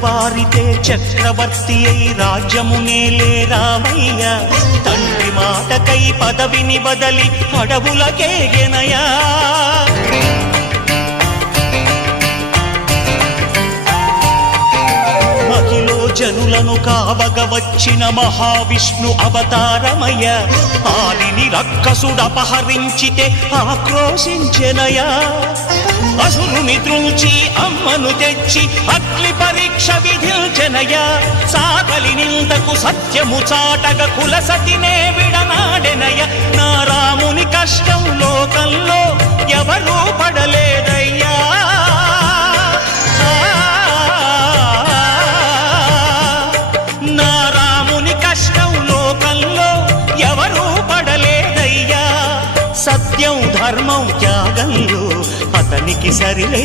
తెల్లవారితే చక్రవర్తి అయి రాజ్యమునేలే రామయ్య. తండ్రి మాటకై పదవిని బదలి అడవులకేగెనయా. మహిలో జనులను కావగ వచ్చిన మహావిష్ణు అవతారమయ్య. ఆలిని రక్కసుడపహరించితే ఆక్రోశించెనయా. అసురుని త్రుంచి అమ్మను తెచ్చి అగ్ని పరీక్ష విధించెనయా. సాగలి నిందకు సత్యము చాటగ కులసతినే విడనాడెనయ. నా రాముని కష్టం లోకంలో ఎవరూ పడలేదయ్యా. నా రాముని కష్టం లోకంలో ఎవరూ పడలేదయ్యా. సత్యం ధర్మం త్యాగంలో అతనికి సరిలే.